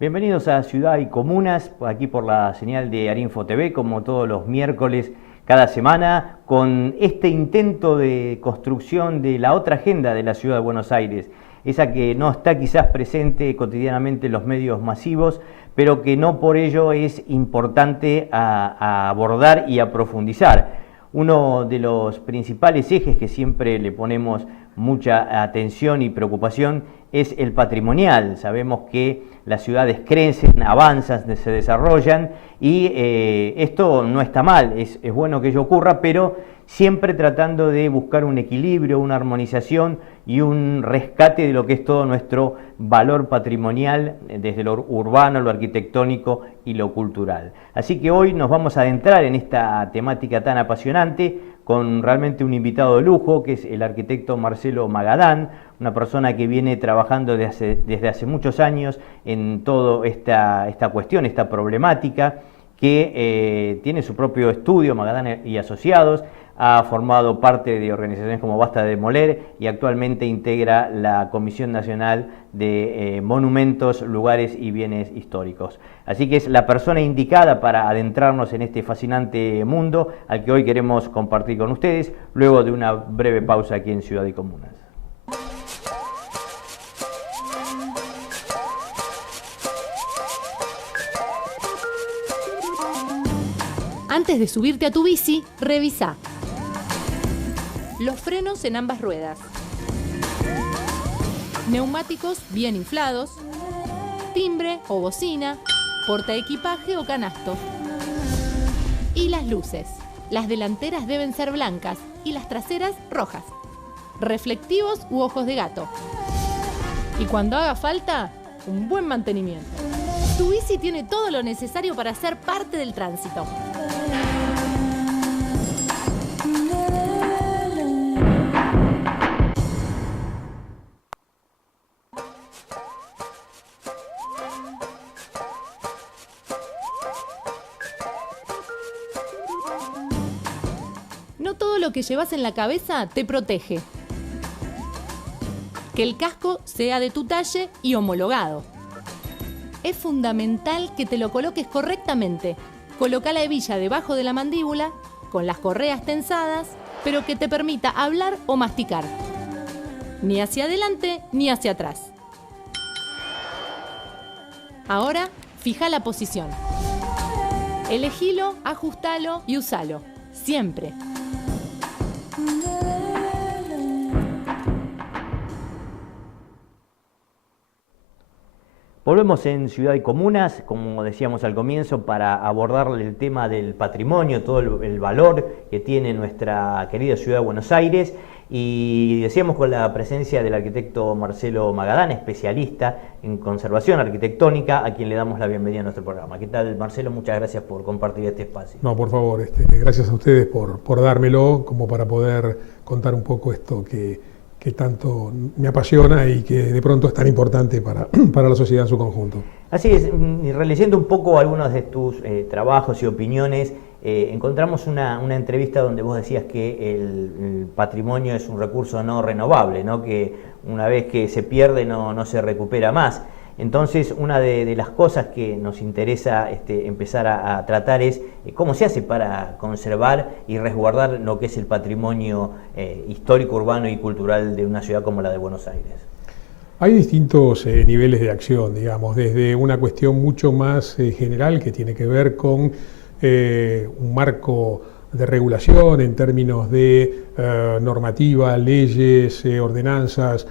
Bienvenidos a Ciudad y Comunas, aquí por la señal de Arinfo TV, como todos los miércoles cada semana, con este intento de construcción de la otra agenda de la Ciudad de Buenos Aires, esa que no está quizás presente cotidianamente en los medios masivos, pero que no por ello es importante a abordar y a profundizar. Uno de los principales ejes que siempre le ponemos mucha atención y preocupación es el patrimonial. Sabemos que las ciudades crecen, avanzan, se desarrollan y esto no está mal, es bueno que ello ocurra, pero siempre tratando de buscar un equilibrio, una armonización y un rescate de lo que es todo nuestro valor patrimonial desde lo urbano, lo arquitectónico y lo cultural. Así que hoy nos vamos a adentrar en esta temática tan apasionante con realmente un invitado de lujo, que es el arquitecto Marcelo Magadán, una persona que viene trabajando desde hace muchos años en toda esta cuestión, esta problemática, que tiene su propio estudio, Magadán y Asociados, ha formado parte de organizaciones como Basta de Demoler y actualmente integra la Comisión Nacional de Monumentos, Lugares y Bienes Históricos. Así que es la persona indicada para adentrarnos en este fascinante mundo al que hoy queremos compartir con ustedes, luego de una breve pausa aquí en Ciudad y Comunas. Antes de subirte a tu bici, revisa los frenos en ambas ruedas, neumáticos bien inflados, timbre o bocina, portaequipaje o canasto. Y las luces. Las delanteras deben ser blancas y las traseras rojas, reflectivos u ojos de gato. Y cuando haga falta, un buen mantenimiento. Tu bici tiene todo lo necesario para ser parte del tránsito. No todo lo que llevas en la cabeza te protege. Que el casco sea de tu talle y homologado. Es fundamental que te lo coloques correctamente. Coloca la hebilla debajo de la mandíbula, con las correas tensadas, pero que te permita hablar o masticar. Ni hacia adelante ni hacia atrás. Ahora, fija la posición. Elegilo, ajustalo y usalo. Siempre. Volvemos en Ciudad y Comunas, como decíamos al comienzo, para abordar el tema del patrimonio, todo el valor que tiene nuestra querida ciudad de Buenos Aires. Y decíamos con la presencia del arquitecto Marcelo Magadán, especialista en conservación arquitectónica, a quien le damos la bienvenida a nuestro programa. ¿Qué tal, Marcelo? Muchas gracias por compartir este espacio. No, por favor, gracias a ustedes por dármelo, como para poder contar un poco esto que tanto me apasiona y que de pronto es tan importante para la sociedad en su conjunto. Así es, releyendo un poco algunos de tus trabajos y opiniones, encontramos una entrevista donde vos decías que el patrimonio es un recurso no renovable, ¿no? Que una vez que se pierde no se recupera más. Entonces, una de las cosas que nos interesa empezar a tratar es cómo se hace para conservar y resguardar lo que es el patrimonio histórico, urbano y cultural de una ciudad como la de Buenos Aires. Hay distintos niveles de acción, digamos, desde una cuestión mucho más general que tiene que ver con un marco de regulación en términos de normativa, leyes, ordenanzas,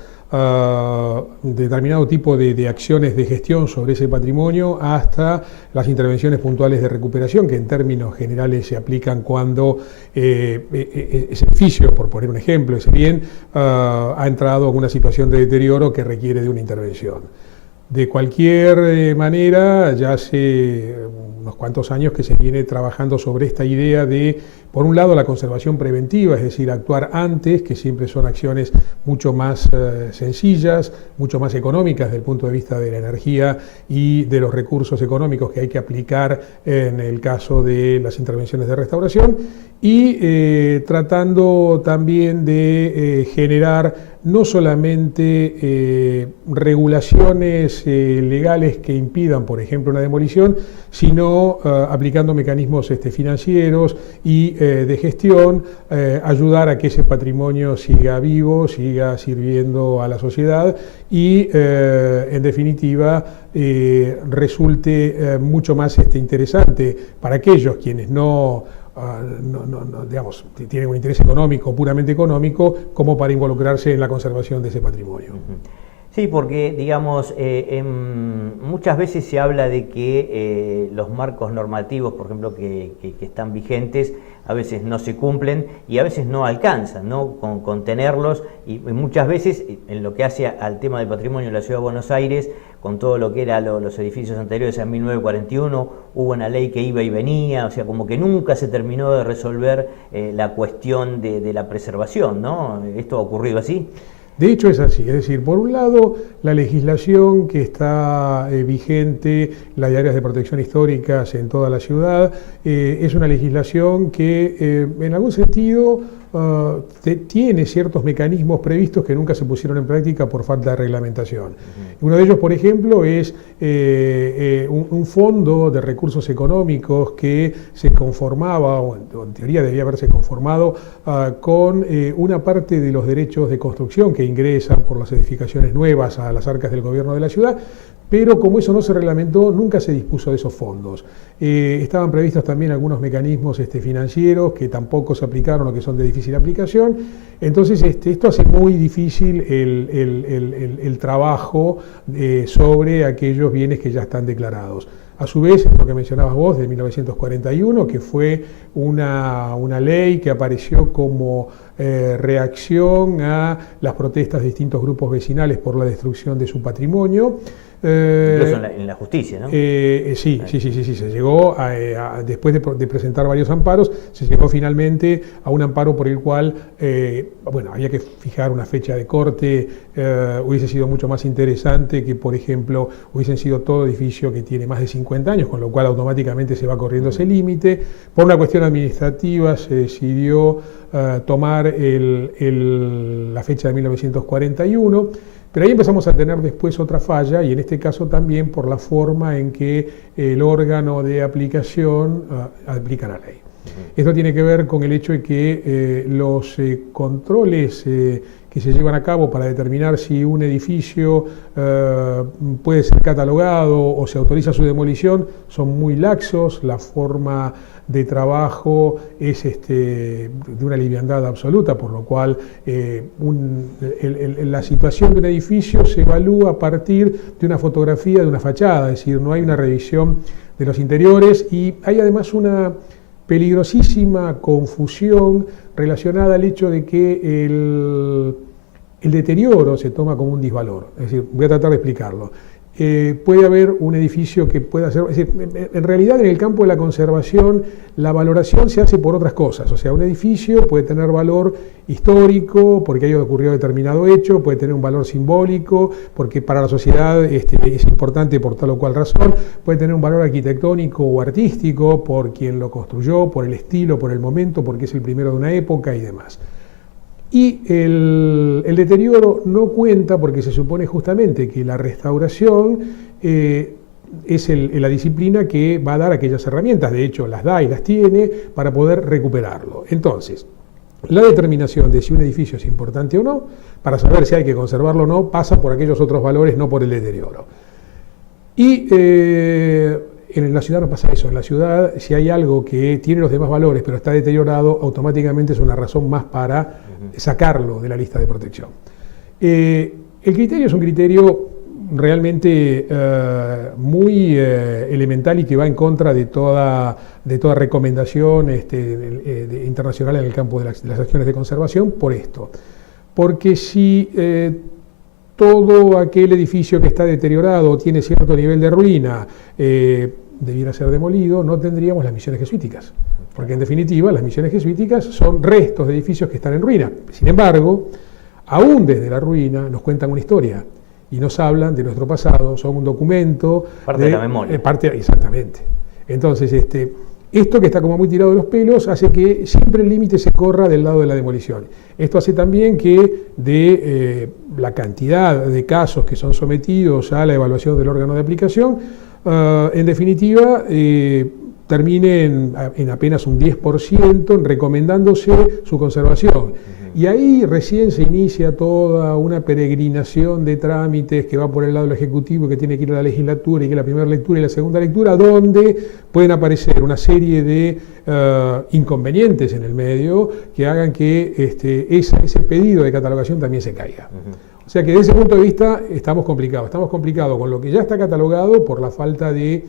determinado tipo de acciones de gestión sobre ese patrimonio, hasta las intervenciones puntuales de recuperación que en términos generales se aplican cuando ese edificio, por poner un ejemplo, ese bien ha entrado en una situación de deterioro que requiere de una intervención. De cualquier manera, ya hace unos cuantos años que se viene trabajando sobre esta idea de, por un lado, la conservación preventiva, es decir, actuar antes, que siempre son acciones mucho más sencillas, mucho más económicas desde el punto de vista de la energía y de los recursos económicos que hay que aplicar en el caso de las intervenciones de restauración, y tratando también de generar no solamente regulaciones legales que impidan, por ejemplo, una demolición, sino aplicando mecanismos financieros y de gestión, ayudar a que ese patrimonio siga vivo, siga sirviendo a la sociedad y, en definitiva, resulte mucho más interesante para aquellos quienes digamos, tienen un interés económico, puramente económico, como para involucrarse en la conservación de ese patrimonio. Sí, porque, digamos, muchas veces se habla de que los marcos normativos, por ejemplo, que están vigentes, a veces no se cumplen y a veces no alcanzan, ¿no? Con tenerlos, y muchas veces, en lo que hace al tema del patrimonio de la Ciudad de Buenos Aires, con todo lo que eran los edificios anteriores a 1941, hubo una ley que iba y venía, o sea, como que nunca se terminó de resolver la cuestión de la preservación, ¿no? ¿Esto ha ocurrido así? De hecho es así, es decir, por un lado la legislación que está vigente, la de áreas de protección históricas en toda la ciudad, es una legislación que en algún sentido tiene ciertos mecanismos previstos que nunca se pusieron en práctica por falta de reglamentación. Uno de ellos, por ejemplo, es un fondo de recursos económicos que se conformaba, o en teoría debía haberse conformado, con una parte de los derechos de construcción que ingresan por las edificaciones nuevas a las arcas del gobierno de la ciudad, pero como eso no se reglamentó, nunca se dispuso de esos fondos. Estaban previstos también algunos mecanismos financieros que tampoco se aplicaron o que son de difícil aplicación. Entonces esto hace muy difícil el trabajo sobre aquellos bienes que ya están declarados. A su vez, lo que mencionabas vos, de 1941, que fue una ley que apareció como reacción a las protestas de distintos grupos vecinales por la destrucción de su patrimonio. Incluso en la justicia, ¿no? Sí, se llegó después de presentar varios amparos, se llegó finalmente a un amparo por el cual, había que fijar una fecha de corte. Hubiese sido mucho más interesante que, por ejemplo, hubiesen sido todo edificio que tiene más de 50 años, con lo cual automáticamente se va corriendo ese límite. Por una cuestión administrativa se decidió tomar la fecha de 1941, pero ahí empezamos a tener después otra falla, y en este caso también por la forma en que el órgano de aplicación aplica la ley. Esto tiene que ver con el hecho de que los controles que se llevan a cabo para determinar si un edificio puede ser catalogado o se autoriza su demolición son muy laxos. La forma de trabajo es de una liviandad absoluta, por lo cual la situación de un edificio se evalúa a partir de una fotografía de una fachada, es decir, no hay una revisión de los interiores, y hay además una peligrosísima confusión relacionada al hecho de que el deterioro se toma como un disvalor. Es decir, voy a tratar de explicarlo. Puede haber un edificio que pueda ser, es decir, en realidad en el campo de la conservación la valoración se hace por otras cosas. O sea, un edificio puede tener valor histórico porque haya ocurrido determinado hecho, puede tener un valor simbólico porque para la sociedad es importante por tal o cual razón, puede tener un valor arquitectónico o artístico por quien lo construyó, por el estilo, por el momento, porque es el primero de una época y demás. Y el deterioro no cuenta porque se supone justamente que la restauración es la disciplina que va a dar aquellas herramientas, de hecho las da y las tiene para poder recuperarlo. Entonces, la determinación de si un edificio es importante o no, para saber si hay que conservarlo o no, pasa por aquellos otros valores, no por el deterioro. Y en la ciudad no pasa eso. En la ciudad, si hay algo que tiene los demás valores pero está deteriorado, automáticamente es una razón más para sacarlo de la lista de protección. El criterio es un criterio realmente muy elemental y que va en contra de toda recomendación internacional en el campo de las acciones de conservación por esto. Porque si todo aquel edificio que está deteriorado tiene cierto nivel de ruina, debiera ser demolido, no tendríamos las misiones jesuíticas, porque en definitiva las misiones jesuíticas son restos de edificios que están en ruina. Sin embargo, aún desde la ruina nos cuentan una historia y nos hablan de nuestro pasado, son un documento. Parte de la memoria. Exactamente. Entonces, Esto, que está como muy tirado de los pelos, hace que siempre el límite se corra del lado de la demolición. Esto hace también que de la cantidad de casos que son sometidos a la evaluación del órgano de aplicación, en definitiva, termine en apenas un 10%, recomendándose su conservación. Y ahí recién se inicia toda una peregrinación de trámites que va por el lado del Ejecutivo, que tiene que ir a la legislatura, y que es la primera lectura y la segunda lectura, donde pueden aparecer una serie de inconvenientes en el medio que hagan que ese pedido de catalogación también se caiga. O sea que desde ese punto de vista estamos complicados con lo que ya está catalogado por la falta de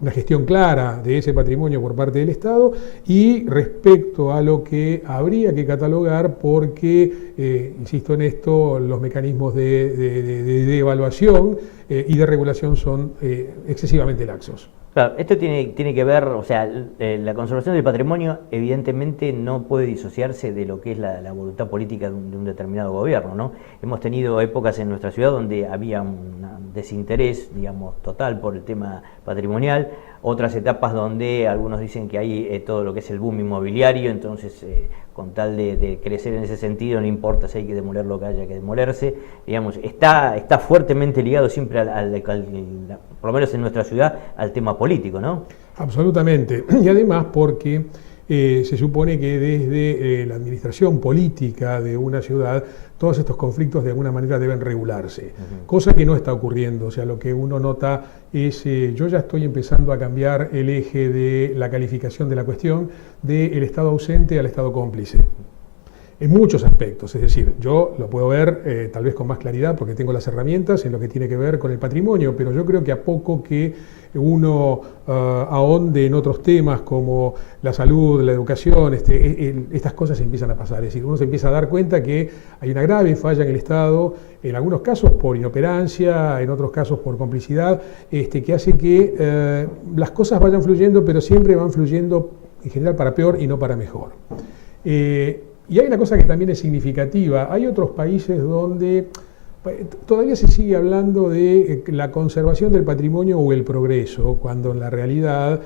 una gestión clara de ese patrimonio por parte del Estado, y respecto a lo que habría que catalogar porque, insisto en esto, los mecanismos de evaluación y de regulación son excesivamente laxos. Claro, esto tiene que ver, o sea, la conservación del patrimonio evidentemente no puede disociarse de lo que es la voluntad política de un determinado gobierno, ¿no? Hemos tenido épocas en nuestra ciudad donde había un desinterés, digamos, total por el tema patrimonial, otras etapas donde algunos dicen que hay todo lo que es el boom inmobiliario, entonces con tal de crecer en ese sentido, no importa si hay que demoler lo que haya que demolerse, digamos, está fuertemente ligado siempre por lo menos en nuestra ciudad, al tema político, ¿no? Absolutamente, y además porque se supone que desde la administración política de una ciudad, todos estos conflictos de alguna manera deben regularse, cosa que no está ocurriendo. O sea, lo que uno nota es, yo ya estoy empezando a cambiar el eje de la calificación de la cuestión del Estado ausente al Estado cómplice. En muchos aspectos, es decir, yo lo puedo ver tal vez con más claridad porque tengo las herramientas en lo que tiene que ver con el patrimonio, pero yo creo que a poco que uno ahonde en otros temas como la salud, la educación, estas cosas empiezan a pasar. Es decir, uno se empieza a dar cuenta que hay una grave falla en el Estado, en algunos casos por inoperancia, en otros casos por complicidad, que hace que las cosas vayan fluyendo, pero siempre van fluyendo en general para peor y no para mejor. Y hay una cosa que también es significativa. Hay otros países donde todavía se sigue hablando de la conservación del patrimonio o el progreso, cuando en la realidad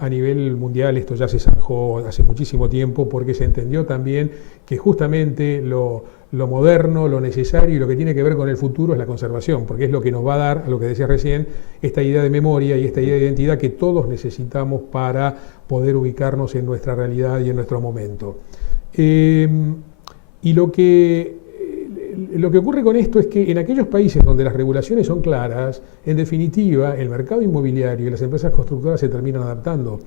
a nivel mundial esto ya se zanjó hace muchísimo tiempo, porque se entendió también que justamente lo moderno, lo necesario y lo que tiene que ver con el futuro es la conservación, porque es lo que nos va a dar, a lo que decía recién, esta idea de memoria y esta idea de identidad que todos necesitamos para poder ubicarnos en nuestra realidad y en nuestro momento. Y lo que ocurre con esto es que en aquellos países donde las regulaciones son claras, en definitiva, el mercado inmobiliario y las empresas constructoras se terminan adaptando.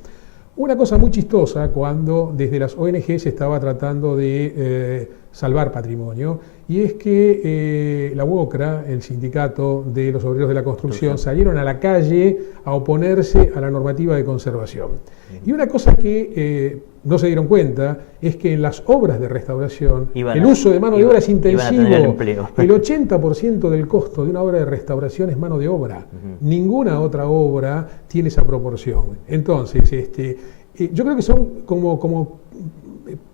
Una cosa muy chistosa cuando desde las ONG se estaba tratando de salvar patrimonio, y es que la UOCRA, el sindicato de los obreros de la construcción, salieron a la calle a oponerse a la normativa de conservación. Y una cosa que no se dieron cuenta es que en las obras de restauración el uso de mano de obra es intensivo. El 80% del costo de una obra de restauración es mano de obra. Ninguna otra obra tiene esa proporción. Entonces, yo creo que son como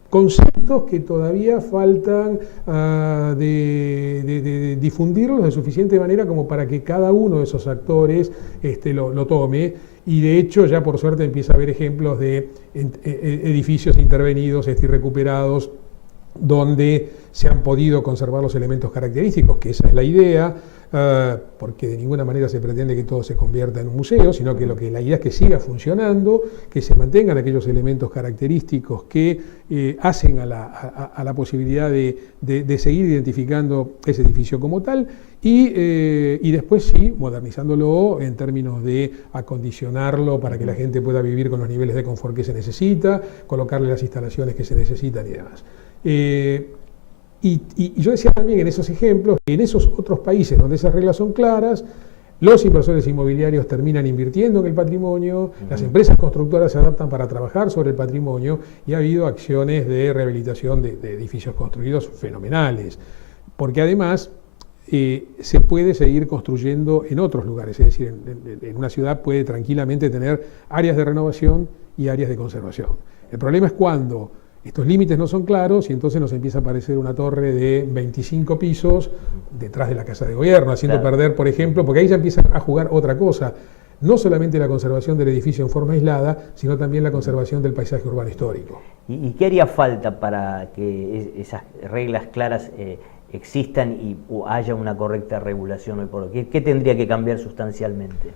conceptos que todavía faltan de difundirlos de suficiente manera como para que cada uno de esos actores lo tome. Y de hecho ya por suerte empieza a haber ejemplos de edificios intervenidos y recuperados donde se han podido conservar los elementos característicos, que esa es la idea, porque de ninguna manera se pretende que todo se convierta en un museo, sino que la idea es que siga funcionando, que se mantengan aquellos elementos característicos que hacen a la posibilidad de seguir identificando ese edificio como tal, y después sí, modernizándolo en términos de acondicionarlo para que la gente pueda vivir con los niveles de confort que se necesita, colocarle las instalaciones que se necesitan y demás. Y yo decía también en esos ejemplos, que en esos otros países donde esas reglas son claras, los inversores inmobiliarios terminan invirtiendo en el patrimonio, las empresas constructoras se adaptan para trabajar sobre el patrimonio, y ha habido acciones de rehabilitación de edificios construidos fenomenales, porque además se puede seguir construyendo en otros lugares, es decir, en una ciudad puede tranquilamente tener áreas de renovación y áreas de conservación. El problema es cuando estos límites no son claros y entonces nos empieza a aparecer una torre de 25 pisos detrás de la Casa de Gobierno, haciendo perder, por ejemplo, porque ahí ya empiezan a jugar otra cosa. no solamente la conservación del edificio en forma aislada, sino también la conservación del paisaje urbano histórico. ¿Y qué haría falta para que esas reglas claras existan y haya una correcta regulación hoy por hoy? ¿Qué tendría que cambiar sustancialmente?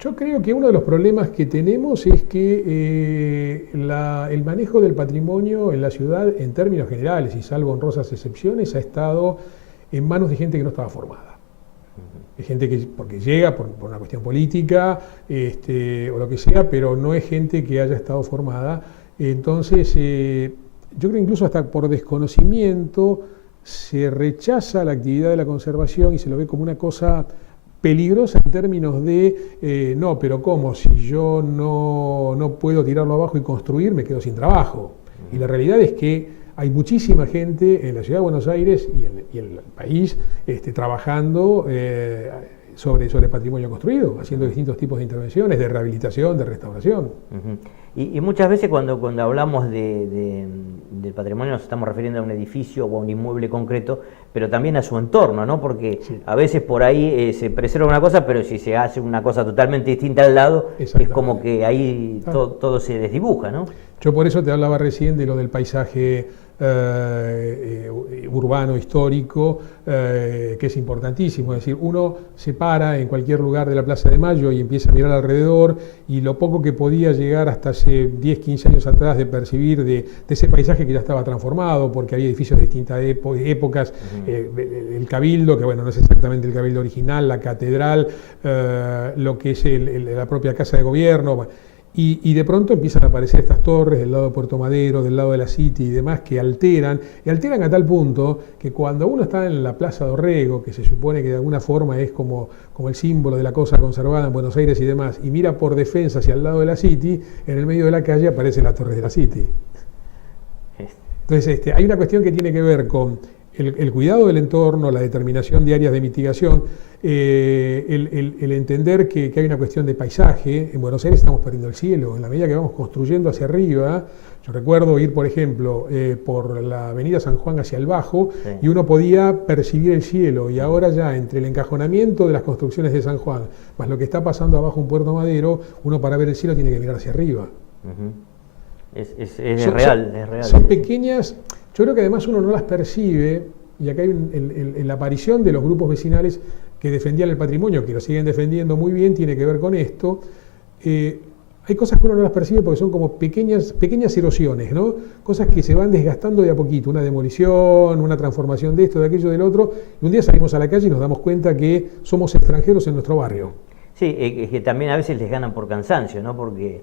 Yo creo que uno de los problemas que tenemos es que el manejo del patrimonio en la ciudad, en términos generales y salvo honrosas excepciones, ha estado en manos de gente que no estaba formada. Es gente que porque llega por una cuestión política o lo que sea, pero no es gente que haya estado formada. Entonces, yo creo que incluso hasta por desconocimiento se rechaza la actividad de la conservación y se lo ve como una cosa peligrosa en términos de, no, pero ¿cómo? Si yo no puedo tirarlo abajo y construir, me quedo sin trabajo. Y la realidad es que hay muchísima gente en la Ciudad de Buenos Aires y en el país trabajando sobre patrimonio construido, haciendo distintos tipos de intervenciones, de rehabilitación, de restauración. Y muchas veces cuando hablamos del patrimonio nos estamos refiriendo a un edificio o a un inmueble concreto, pero también a su entorno, ¿no? Porque sí, a veces por ahí se preserva una cosa, pero si se hace una cosa totalmente distinta al lado, es como que ahí todo se desdibuja, ¿no? Yo por eso te hablaba recién de lo del paisaje urbano, histórico, que es importantísimo. Es decir, uno se para en cualquier lugar de la Plaza de Mayo y empieza a mirar alrededor, y lo poco que podía llegar hasta hace 10, 15 años atrás de percibir de ese paisaje que ya estaba transformado, porque había edificios de distintas épocas, el Cabildo, que bueno, no es exactamente el Cabildo original, la Catedral, lo que es la propia Casa de Gobierno, bueno, y de pronto empiezan a aparecer estas torres del lado de Puerto Madero, del lado de la City y demás, que alteran a tal punto que cuando uno está en la Plaza Dorrego, que se supone que de alguna forma es como el símbolo de la cosa conservada en Buenos Aires y demás, y mira por defensa hacia el lado de la City, en el medio de la calle aparecen las torres de la City. Entonces hay una cuestión que tiene que ver con el cuidado del entorno, la determinación de áreas de mitigación, el entender que hay una cuestión de paisaje. En Buenos Aires estamos perdiendo el cielo, en la medida que vamos construyendo hacia arriba. Yo recuerdo ir, por ejemplo, por la avenida San Juan hacia el Bajo, sí, y uno podía percibir el cielo, y ahora ya entre el encajonamiento de las construcciones de San Juan, más lo que está pasando abajo en Puerto Madero, uno para ver el cielo tiene que mirar hacia arriba. Es real. Son pequeñas. Yo creo que además uno no las percibe, y acá hay en la aparición de los grupos vecinales que defendían el patrimonio, que lo siguen defendiendo muy bien, tiene que ver con esto. Hay cosas que uno no las percibe porque son como pequeñas erosiones, ¿no? Cosas que se van desgastando de a poquito, una demolición, una transformación de esto, de aquello, del otro, y un día salimos a la calle y nos damos cuenta que somos extranjeros en nuestro barrio. Sí, es que también a veces les ganan por cansancio, ¿no? Porque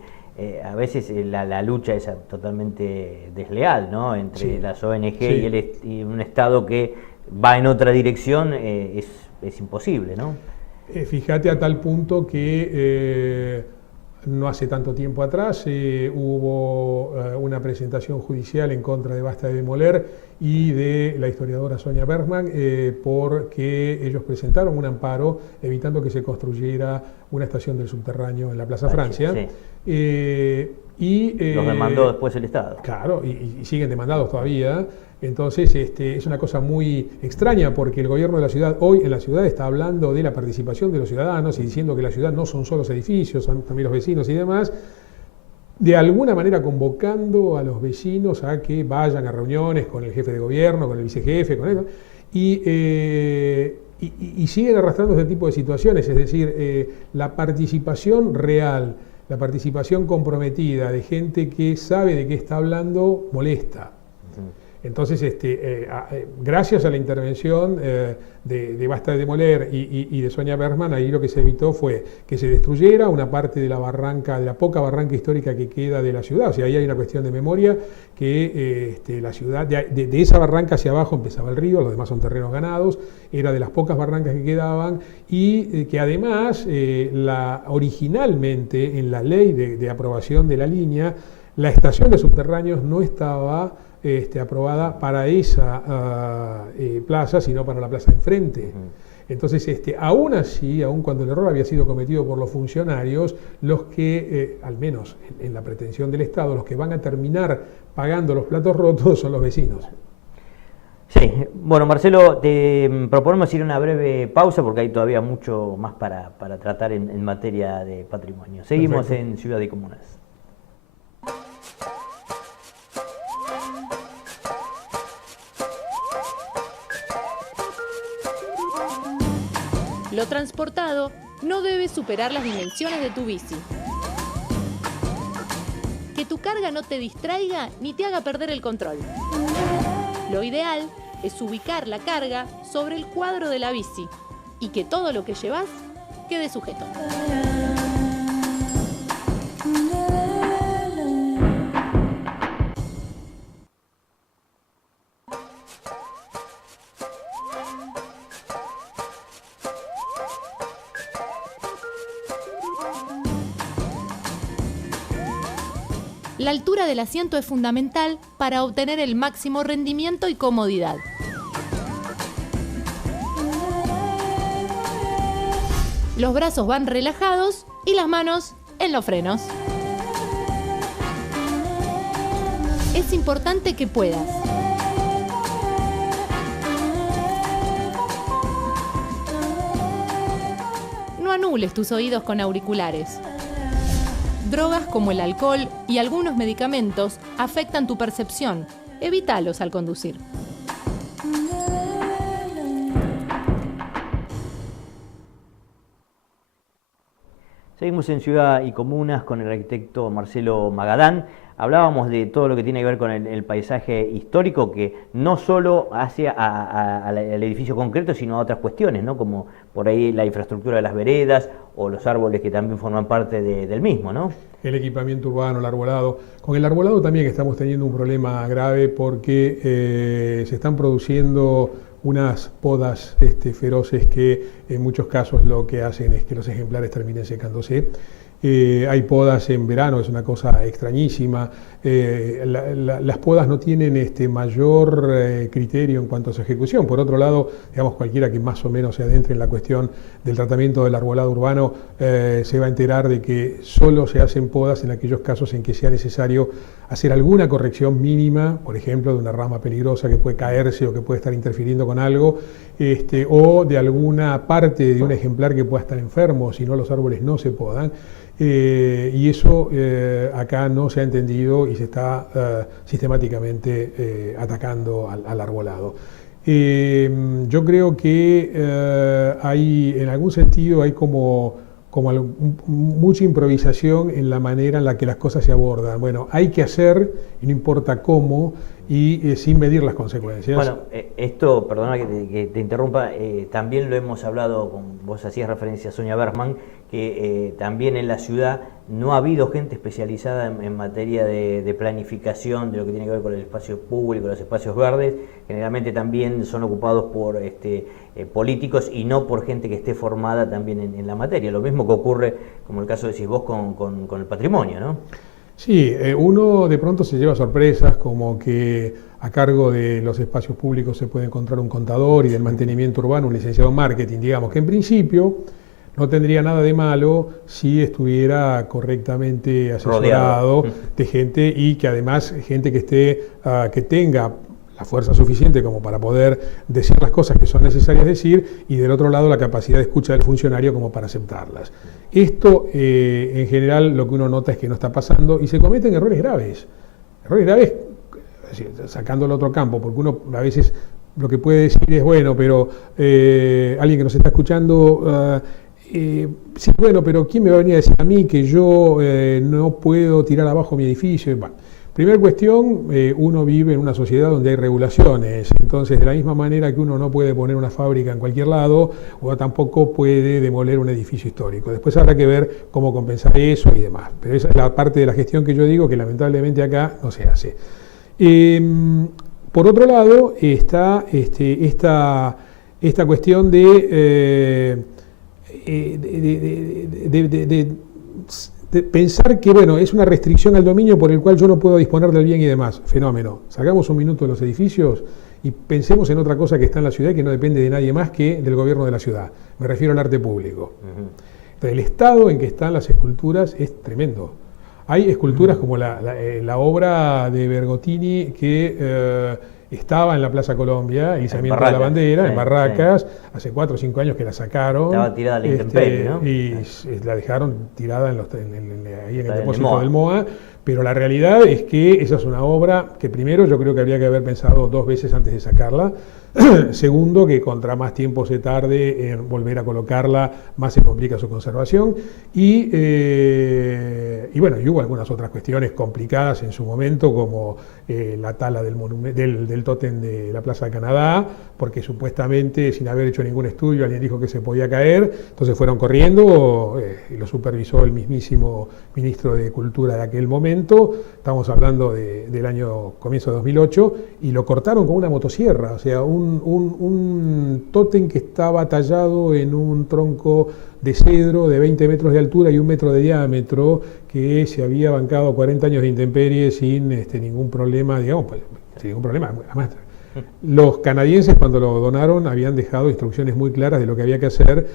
a veces la lucha es totalmente desleal, ¿no? Entre sí, las ONG sí, y un Estado que va en otra dirección, es imposible, ¿no? Fíjate a tal punto que no hace tanto tiempo atrás hubo una presentación judicial en contra de Basta de Demoler y de la historiadora Sonia Bergman, porque ellos presentaron un amparo evitando que se construyera una estación del subterráneo en la Plaza Francia. Sí. Los demandó después el Estado. Claro, y siguen demandados todavía. Entonces es una cosa muy extraña, porque el gobierno de la ciudad hoy en la ciudad está hablando de la participación de los ciudadanos y diciendo que la ciudad no son solo los edificios, son también los vecinos y demás, de alguna manera convocando a los vecinos a que vayan a reuniones con el jefe de gobierno, con el vicejefe, con eso, y siguen arrastrando este tipo de situaciones. Es decir, la participación real, la participación comprometida de gente que sabe de qué está hablando, molesta. Entonces, gracias a la intervención de Basta de Demoler y de Sonia Bergman, ahí lo que se evitó fue que se destruyera una parte de la barranca, de la poca barranca histórica que queda de la ciudad. O sea, ahí hay una cuestión de memoria, que la ciudad, de esa barranca hacia abajo empezaba el río, los demás son terrenos ganados, era de las pocas barrancas que quedaban, y que además, originalmente, en la ley de aprobación de la línea, la estación de subterráneos no estaba aprobada para esa plaza, sino para la plaza enfrente. Entonces, aún así, aún cuando el error había sido cometido por los funcionarios, los que, al menos en la pretensión del Estado, los que van a terminar pagando los platos rotos son los vecinos. Sí, bueno Marcelo, te proponemos ir a una breve pausa porque hay todavía mucho más para tratar en materia de patrimonio. Seguimos Perfecto. En Ciudad y Comunas. Lo transportado no debe superar las dimensiones de tu bici. Que tu carga no te distraiga ni te haga perder el control. Lo ideal es ubicar la carga sobre el cuadro de la bici y que todo lo que llevas quede sujeto. La altura del asiento es fundamental para obtener el máximo rendimiento y comodidad. Los brazos van relajados y las manos en los frenos. Es importante que puedas no anules tus oídos con auriculares. Drogas como el alcohol y algunos medicamentos afectan tu percepción. Evítalos al conducir. Seguimos en Ciudad y Comunas con el arquitecto Marcelo Magadán. Hablábamos de todo lo que tiene que ver con el paisaje histórico, que no solo hace al edificio concreto, sino a otras cuestiones, ¿no? Como por ahí la infraestructura de las veredas o los árboles que también forman parte del mismo, ¿no? El equipamiento urbano, el arbolado. Con el arbolado también estamos teniendo un problema grave porque se están produciendo unas podas feroces que en muchos casos lo que hacen es que los ejemplares terminen secándose. Hay podas en verano, es una cosa extrañísima. Las podas no tienen mayor criterio en cuanto a su ejecución. Por otro lado, digamos, cualquiera que más o menos se adentre en la cuestión del tratamiento del arbolado urbano se va a enterar de que solo se hacen podas en aquellos casos en que sea necesario hacer alguna corrección mínima, por ejemplo, de una rama peligrosa que puede caerse o que puede estar interfiriendo con algo, o de alguna parte de un ejemplar que pueda estar enfermo, si no los árboles no se podan. Y eso acá no se ha entendido y se está sistemáticamente atacando al arbolado. Yo creo que hay, en algún sentido, hay como mucha improvisación en la manera en la que las cosas se abordan. Bueno, hay que hacer, y no importa cómo, y sin medir las consecuencias. Bueno, esto, perdona que te interrumpa, también lo hemos hablado, vos hacías referencia a Sonia Bergman, que también en la ciudad no ha habido gente especializada en materia de planificación de lo que tiene que ver con el espacio público, los espacios verdes. Generalmente también son ocupados por políticos y no por gente que esté formada también en la materia. Lo mismo que ocurre, como el caso decís vos, con el patrimonio, ¿no? Sí, uno de pronto se lleva sorpresas, como que a cargo de los espacios públicos se puede encontrar un contador y del mantenimiento urbano un licenciado en marketing, digamos, que en principio no tendría nada de malo si estuviera correctamente asesorado de gente y que además gente que tenga la fuerza suficiente como para poder decir las cosas que son necesarias decir, y del otro lado la capacidad de escucha del funcionario como para aceptarlas. Esto en general lo que uno nota es que no está pasando y se cometen errores graves, sacándolo a otro campo, porque uno a veces lo que puede decir es, bueno, pero alguien que nos está escuchando, sí, bueno, pero ¿quién me va a venir a decir a mí que yo no puedo tirar abajo mi edificio? Bueno, primera cuestión, uno vive en una sociedad donde hay regulaciones, entonces de la misma manera que uno no puede poner una fábrica en cualquier lado, o tampoco puede demoler un edificio histórico. Después habrá que ver cómo compensar eso y demás, pero esa es la parte de la gestión que yo digo que lamentablemente acá no se hace. Por otro lado está esta cuestión de pensar que, bueno, es una restricción al dominio por el cual yo no puedo disponer del bien y demás. Fenómeno. Sacamos un minuto de los edificios y pensemos en otra cosa que está en la ciudad y que no depende de nadie más que del gobierno de la ciudad. Me refiero al arte público. Entonces, el estado en que están las esculturas es tremendo. Hay esculturas como la obra de Bergottini que estaba en la Plaza Colombia, el izamiento de la bandera, en Barracas, hace 4 o 5 años que la sacaron. Estaba tirada a la intemperie, ¿no? Y la dejaron tirada ahí en el depósito del MOA. Pero la realidad es que esa es una obra que primero yo creo que habría que haber pensado 2 veces antes de sacarla. Segundo, que contra más tiempo se tarde en volver a colocarla, más se complica su conservación. Y bueno, y hubo algunas otras cuestiones complicadas en su momento, como la tala del tótem de la Plaza de Canadá, porque supuestamente, sin haber hecho ningún estudio, alguien dijo que se podía caer, entonces fueron corriendo, y lo supervisó el mismísimo ministro de Cultura de aquel momento, estamos hablando del año comienzo de 2008, y lo cortaron con una motosierra, o sea, un tótem que estaba tallado en un tronco de cedro de 20 metros de altura y 1 metro de diámetro, que se había bancado 40 años de intemperie sin ningún problema, digamos, pues, sin ningún problema. Además, los canadienses, cuando lo donaron, habían dejado instrucciones muy claras de lo que había que hacer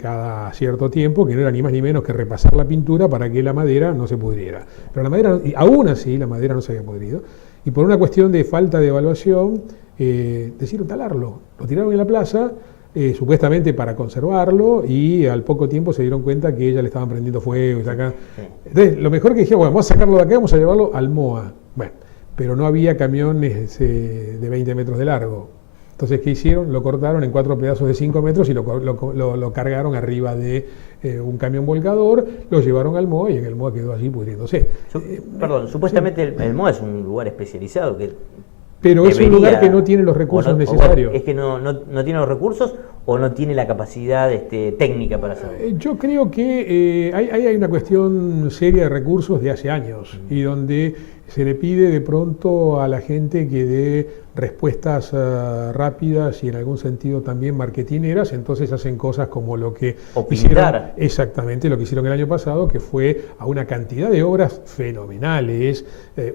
cada cierto tiempo, que no era ni más ni menos que repasar la pintura para que la madera no se pudriera. Pero la madera, aún así, la madera no se había pudrido. Y por una cuestión de falta de evaluación, decidieron talarlo. Lo tiraron en la plaza, supuestamente para conservarlo, y al poco tiempo se dieron cuenta que ya le estaban prendiendo fuego. Y acá. Entonces, lo mejor que dijeron, bueno, vamos a sacarlo de acá, vamos a llevarlo al MOA. Bueno, pero no había camiones de 20 metros de largo. Entonces, ¿qué hicieron? Lo cortaron en 4 pedazos de 5 metros y lo cargaron arriba de un camión volcador, lo llevaron al MOA y en el MOA quedó allí pudriéndose. Perdón, supuestamente el MOA es un lugar especializado que... Pero es un lugar que no tiene los recursos necesarios. ¿Es que no tiene los recursos o no tiene la capacidad técnica para hacerlo? Yo creo que hay una cuestión seria de recursos de hace años y donde se le pide de pronto a la gente que dé respuestas rápidas y en algún sentido también marketineras, entonces hacen cosas como lo que hicieron, exactamente lo que hicieron el año pasado, que fue a una cantidad de obras fenomenales,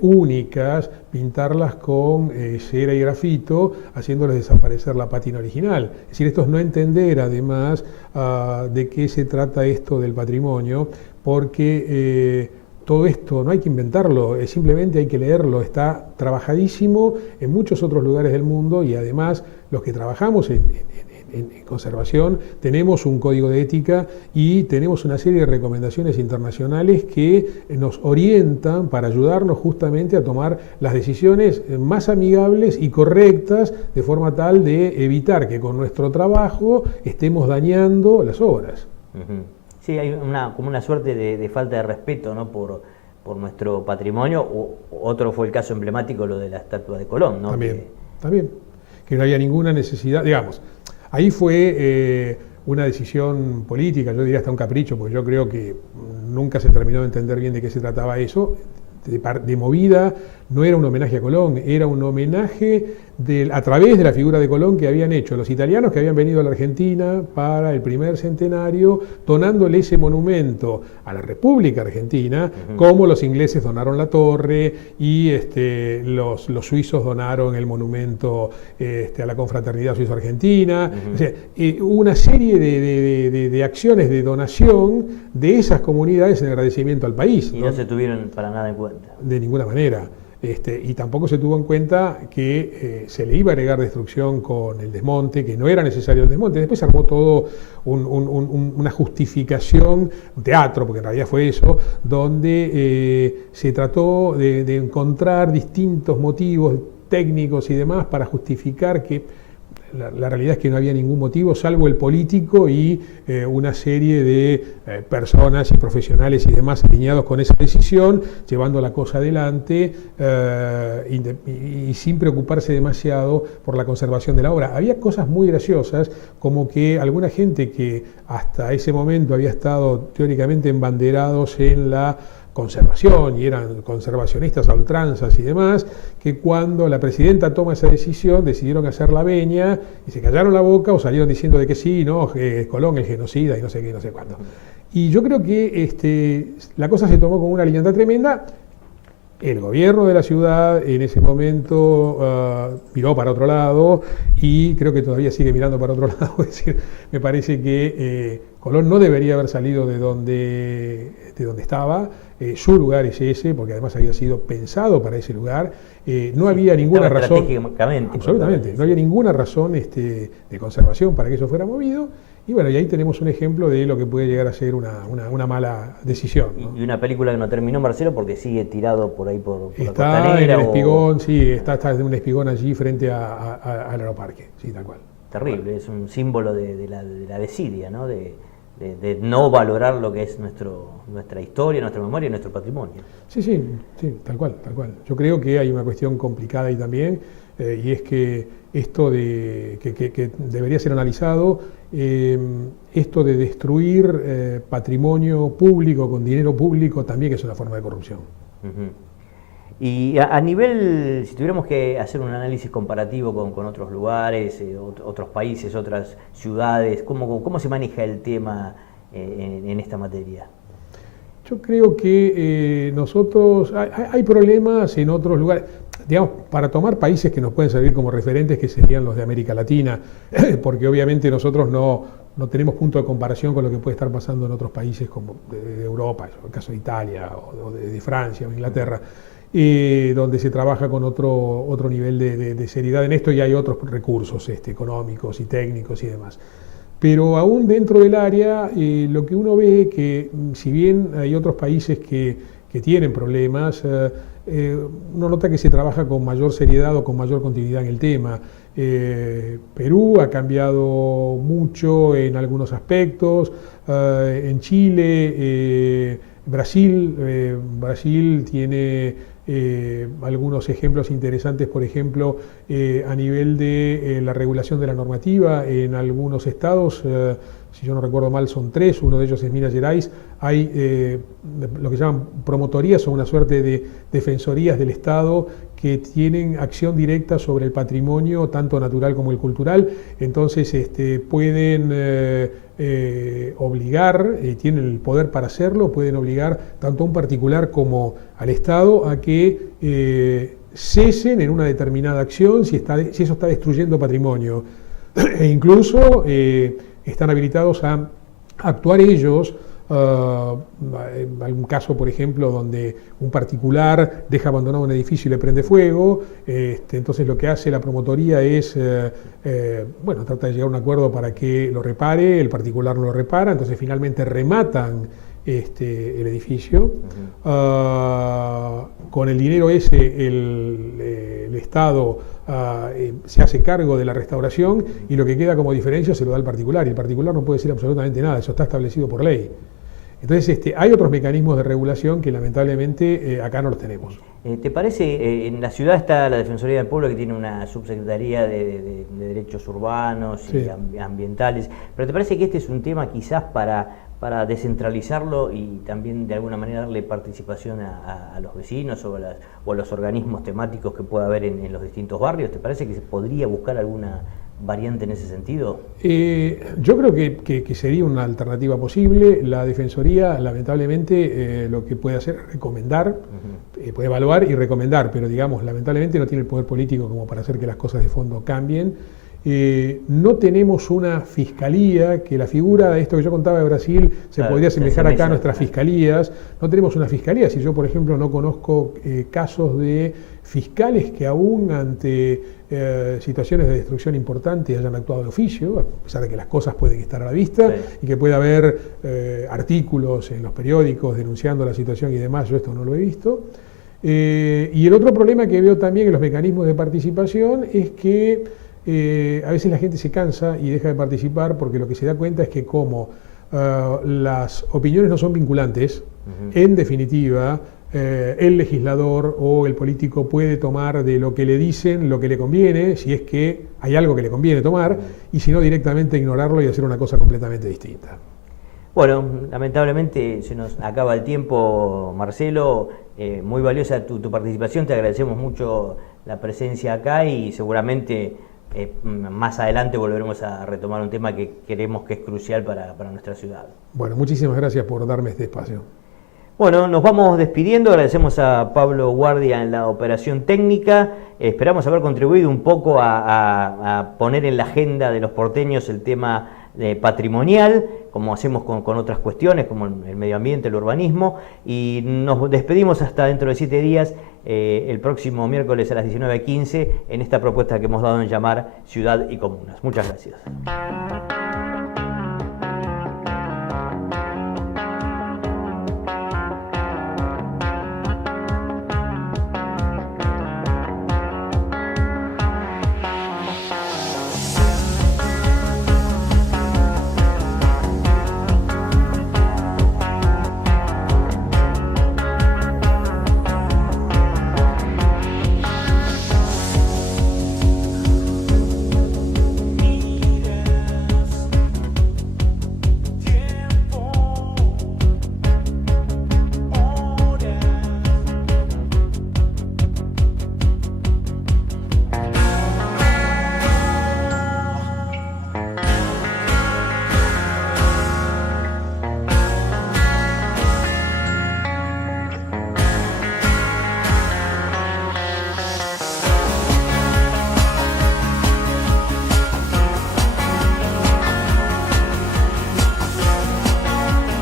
únicas, pintarlas con cera y grafito, haciéndoles desaparecer la pátina original. Es decir, esto es no entender además de qué se trata esto del patrimonio, porque todo esto no hay que inventarlo, simplemente hay que leerlo, está trabajadísimo en muchos otros lugares del mundo y además los que trabajamos en conservación tenemos un código de ética y tenemos una serie de recomendaciones internacionales que nos orientan para ayudarnos justamente a tomar las decisiones más amigables y correctas de forma tal de evitar que con nuestro trabajo estemos dañando las obras. Sí, hay como una suerte de falta de respeto, ¿no? por nuestro patrimonio. Otro fue el caso emblemático, lo de la estatua de Colón, ¿no? También, que no había ninguna necesidad, digamos, ahí fue una decisión política, yo diría hasta un capricho, porque yo creo que nunca se terminó de entender bien de qué se trataba eso. De movida, no era un homenaje a Colón, era un homenaje a través de la figura de Colón que habían hecho los italianos que habían venido a la Argentina para el primer centenario, donándole ese monumento a la República Argentina, como los ingleses donaron la torre y los suizos donaron el monumento a la confraternidad suizo-argentina. O sea, una serie de acciones de donación de esas comunidades en agradecimiento al país. Y no se tuvieron para nada en cuenta. De ninguna manera. Y tampoco se tuvo en cuenta que se le iba a agregar destrucción con el desmonte, que no era necesario el desmonte. Después se armó todo una justificación, un teatro, porque en realidad fue eso, donde se trató de encontrar distintos motivos técnicos y demás para justificar que la realidad es que no había ningún motivo, salvo el político y una serie de personas y profesionales y demás alineados con esa decisión, llevando la cosa adelante y sin preocuparse demasiado por la conservación de la obra. Había cosas muy graciosas, como que alguna gente que hasta ese momento había estado teóricamente embanderados en la conservación y eran conservacionistas a ultranzas y demás, que cuando la presidenta toma esa decisión decidieron hacer la veña y se callaron la boca o salieron diciendo de que sí, no, Colón el genocida y no sé qué, no sé cuándo. Y yo creo que la cosa se tomó con una liviandad tremenda El gobierno de la ciudad en ese momento miró para otro lado y creo que todavía sigue mirando para otro lado. Es decir, me parece que Colón no debería haber salido de donde estaba. Su lugar es ese, porque además había sido pensado para ese lugar. No había ninguna razón. Absolutamente, no había ninguna razón de conservación para que eso fuera movido. Y bueno, y ahí tenemos un ejemplo de lo que puede llegar a ser una mala decisión, ¿no? Y una película que no terminó, Marcelo, porque sigue tirado por ahí por la costanera. Está en el espigón, sí, está en un espigón allí frente al aeroparque, sí, tal cual. Terrible, es un símbolo de la desidia, ¿no? De no valorar lo que es nuestra historia, nuestra memoria y nuestro patrimonio. Sí, tal cual. Yo creo que hay una cuestión complicada ahí también, y es que esto que debería ser analizado, esto de destruir patrimonio público con dinero público también es una forma de corrupción. Y a nivel, si tuviéramos que hacer un análisis comparativo con otros lugares, otros países, otras ciudades, ¿cómo se maneja el tema en esta materia? Yo creo que nosotros, hay problemas en otros lugares, digamos, para tomar países que nos pueden servir como referentes, que serían los de América Latina, porque obviamente nosotros no tenemos punto de comparación con lo que puede estar pasando en otros países como de Europa, el caso de Italia, o de Francia o Inglaterra, donde se trabaja con otro nivel de seriedad en esto y hay otros recursos económicos y técnicos y demás. Pero aún dentro del área, lo que uno ve que, si bien hay otros países que tienen problemas, uno nota que se trabaja con mayor seriedad o con mayor continuidad en el tema. Perú ha cambiado mucho en algunos aspectos, en Chile, Brasil tiene algunos ejemplos interesantes, por ejemplo, a nivel de la regulación de la normativa en algunos estados, si yo no recuerdo mal son 3, uno de ellos es Minas Gerais, hay lo que llaman promotorías, son una suerte de defensorías del Estado que tienen acción directa sobre el patrimonio, tanto natural como el cultural, entonces pueden obligar, tienen el poder para hacerlo, pueden obligar tanto a un particular como al Estado a que cesen en una determinada acción si eso está destruyendo patrimonio. E incluso están habilitados a actuar ellos. Algún caso, por ejemplo, donde un particular deja abandonado un edificio y le prende fuego, entonces lo que hace la promotoría es, trata de llegar a un acuerdo para que lo repare, el particular no lo repara, entonces finalmente rematan el edificio. Con el dinero ese el Estado se hace cargo de la restauración y lo que queda como diferencia se lo da al particular, y el particular no puede decir absolutamente nada, eso está establecido por ley. Entonces hay otros mecanismos de regulación que lamentablemente acá no los tenemos. ¿Te parece, en la ciudad está la Defensoría del Pueblo, que tiene una subsecretaría de Derechos Urbanos y Ambientales, pero te parece que este es un tema quizás para descentralizarlo y también de alguna manera darle participación a los vecinos o a los organismos temáticos que pueda haber en los distintos barrios? ¿Te parece que se podría buscar alguna variante en ese sentido? Yo creo que sería una alternativa posible. La Defensoría, lamentablemente, lo que puede hacer es recomendar, puede evaluar y recomendar, pero digamos, lamentablemente no tiene el poder político como para hacer que las cosas de fondo cambien. No tenemos una fiscalía, que la figura de esto que yo contaba de Brasil se podría asemejar acá a nuestras fiscalías. No tenemos una fiscalía. Si yo, por ejemplo, no conozco casos de fiscales que aún ante situaciones de destrucción importantes hayan actuado de oficio, a pesar de que las cosas pueden estar a la vista y que pueda haber artículos en los periódicos denunciando la situación y demás, yo esto no lo he visto. Y el otro problema que veo también en los mecanismos de participación es que a veces la gente se cansa y deja de participar porque lo que se da cuenta es que como las opiniones no son vinculantes, en definitiva, el legislador o el político puede tomar de lo que le dicen lo que le conviene, si es que hay algo que le conviene tomar, y si no, directamente ignorarlo y hacer una cosa completamente distinta. Bueno, lamentablemente se nos acaba el tiempo, Marcelo. Muy valiosa tu participación, te agradecemos mucho la presencia acá y seguramente más adelante volveremos a retomar un tema que creemos que es crucial para nuestra ciudad. Bueno, muchísimas gracias por darme este espacio. Bueno, nos vamos despidiendo, agradecemos a Pablo Guardia en la operación técnica, esperamos haber contribuido un poco a poner en la agenda de los porteños el tema patrimonial, como hacemos con otras cuestiones, como el medio ambiente, el urbanismo, y nos despedimos hasta dentro de 7 días, el próximo miércoles a las 19:15, en esta propuesta que hemos dado en llamar Ciudad y Comunas. Muchas gracias.